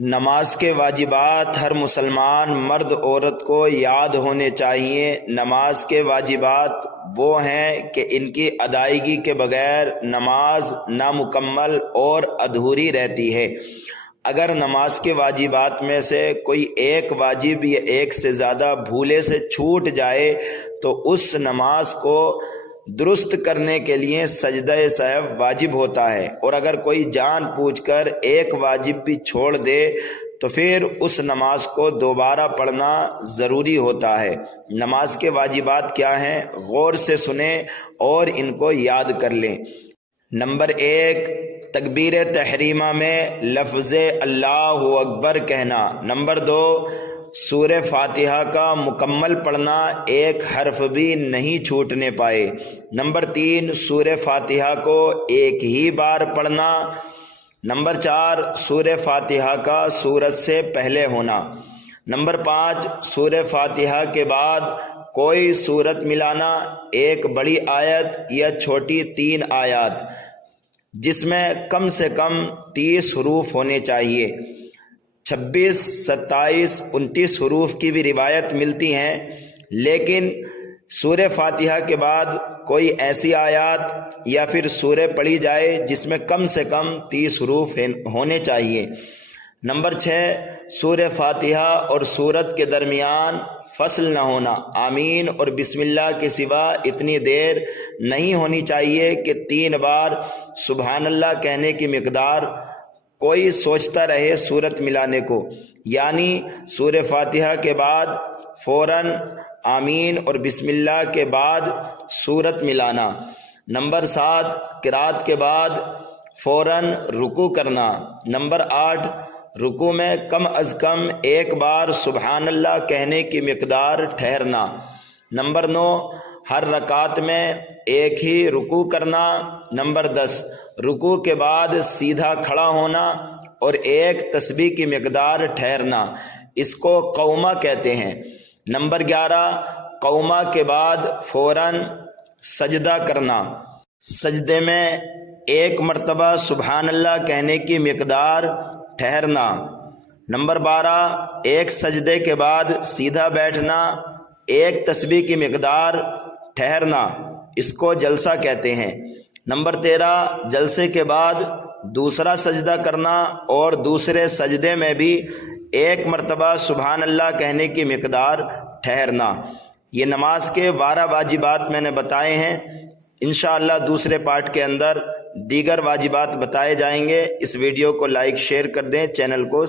نماز کے واجبات ہر مسلمان مرد عورت کو یاد ہونے چاہیے۔ نماز کے واجبات وہ ہیں کہ ان کی ادائیگی کے بغیر نماز نامکمل اور ادھوری رہتی ہے۔ اگر نماز کے واجبات میں سے کوئی ایک واجب یا ایک سے زیادہ بھولے سے چھوٹ جائے تو اس نماز کو درست کرنے کے لیے سجدہ سہو واجب ہوتا ہے، اور اگر کوئی جان بوجھ کر ایک واجب بھی چھوڑ دے تو پھر اس نماز کو دوبارہ پڑھنا ضروری ہوتا ہے۔ نماز کے واجبات کیا ہیں؟ غور سے سنیں اور ان کو یاد کر لیں۔ نمبر 1، تکبیر تحریمہ میں لفظ اللہ اکبر کہنا۔ نمبر 2، سورہ فاتحہ کا مکمل پڑھنا، ایک حرف بھی نہیں چھوٹنے پائے۔ نمبر 3، سورہ فاتحہ کو ایک ہی بار پڑھنا۔ نمبر 4، سورہ فاتحہ کا سورت سے پہلے ہونا۔ نمبر 5، سورہ فاتحہ کے بعد کوئی سورت ملانا، ایک بڑی آیت یا چھوٹی 3 آیات جس میں کم سے کم 30 حروف ہونے چاہیے۔ 26، 27، 29 حروف کی بھی روایت ملتی ہیں، لیکن سورہ فاتحہ کے بعد کوئی ایسی آیات یا پھر سورہ پڑھی جائے جس میں کم سے کم 30 حروف ہونے چاہیے۔ نمبر 6، سورہ فاتحہ اور سورت کے درمیان فصل نہ ہونا۔ آمین اور بسم اللہ کے سوا اتنی دیر نہیں ہونی چاہیے کہ 3 بار سبحان اللہ کہنے کی مقدار کوئی سوچتا رہے سورت ملانے کو، یعنی سورہ فاتحہ کے بعد فوراً آمین اور بسم اللہ کے بعد سورت ملانا۔ نمبر 7، قرات کے بعد فوراً رکوع کرنا۔ نمبر 8، رکوع میں کم از کم ایک بار سبحان اللہ کہنے کی مقدار ٹھہرنا۔ نمبر 9، ہر رکعت میں ایک ہی رکوع کرنا۔ نمبر 10، رکوع کے بعد سیدھا کھڑا ہونا اور ایک تسبیح کی مقدار ٹھہرنا، اس کو قومہ کہتے ہیں۔ نمبر 11، قومہ کے بعد فوراً سجدہ کرنا۔ سجدے میں ایک مرتبہ سبحان اللہ کہنے کی مقدار ٹھہرنا۔ نمبر 12، ایک سجدے کے بعد سیدھا بیٹھنا، ایک تسبیح کی مقدار ٹھہرنا، اس کو جلسہ کہتے ہیں۔ نمبر 13، جلسے کے بعد دوسرا سجدہ کرنا اور دوسرے سجدے میں بھی ایک مرتبہ سبحان اللہ کہنے کی مقدار ٹھہرنا۔ یہ نماز کے 12 واجبات میں نے بتائے ہیں۔ انشاءاللہ دوسرے پارٹ کے اندر دیگر واجبات بتائے جائیں گے۔ اس ویڈیو کو لائک شیئر کر دیں، چینل کو